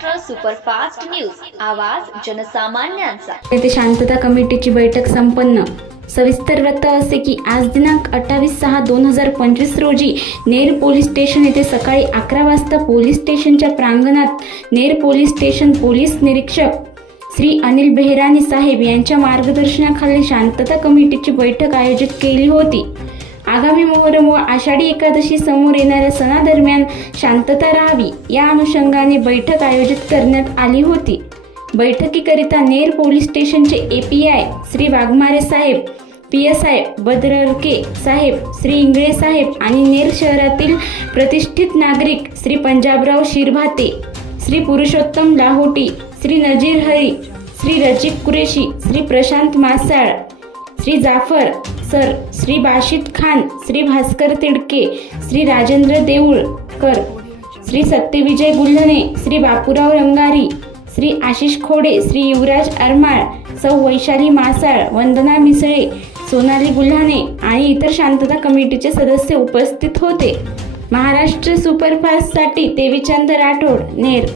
Superfast news. आवाज जनसामान्यांचा. येथे शांतता कमिटीची बैठक संपन्न. सविस्तर वृत्त असे की आज दिनांक अठ्ठावीस सहा दोन हजार पंचवीस रोजी नेर पोलीस स्टेशन येथे सकाळी अकरा वाजता पोलीस स्टेशनच्या प्रांगणात नेर पोलीस स्टेशन पोलीस निरीक्षक श्री अनिल बेहरानी साहेब यांच्या मार्गदर्शनाखाली शांतता कमिटीची बैठक आयोजित केली होती. आगामी मोहरम व आषाढी एकादशी समोर येणाऱ्या सणादरम्यान शांतता राहावी. या अनुषंगाने बैठक आयोजित करण्यात आली होती. बैठकीकरिता नेर पोलीस स्टेशनचे A P I Shri Waghmare Saheb P S I बद्ररके साहेब श्री इंगळे साहेब आणि नेर शहरातील प्रतिष्ठित नागरिक श्री पंजाबराव शिरभाते श्री पुरुषोत्तम लाहोटी श्री नजीर हरी श्री रचिक कुरेशी श्री प्रशांत मासाळ श्री जाफर सर श्री बाशित खान श्री भास्कर तिडके श्री राजेंद्र देऊळकर श्री सत्यविजय गुल्हणे श्री बापूराव रंगारी श्री आशिष खोडे श्री युवराज अरमाळ सौ वैशाली मासाळ वंदना मिसळे सोनाली गुल्हाणे आणि इतर शांतता कमिटीचे सदस्य उपस्थित होते. महाराष्ट्र सुपरफास्टसाठी देवीचंद राठोड नेर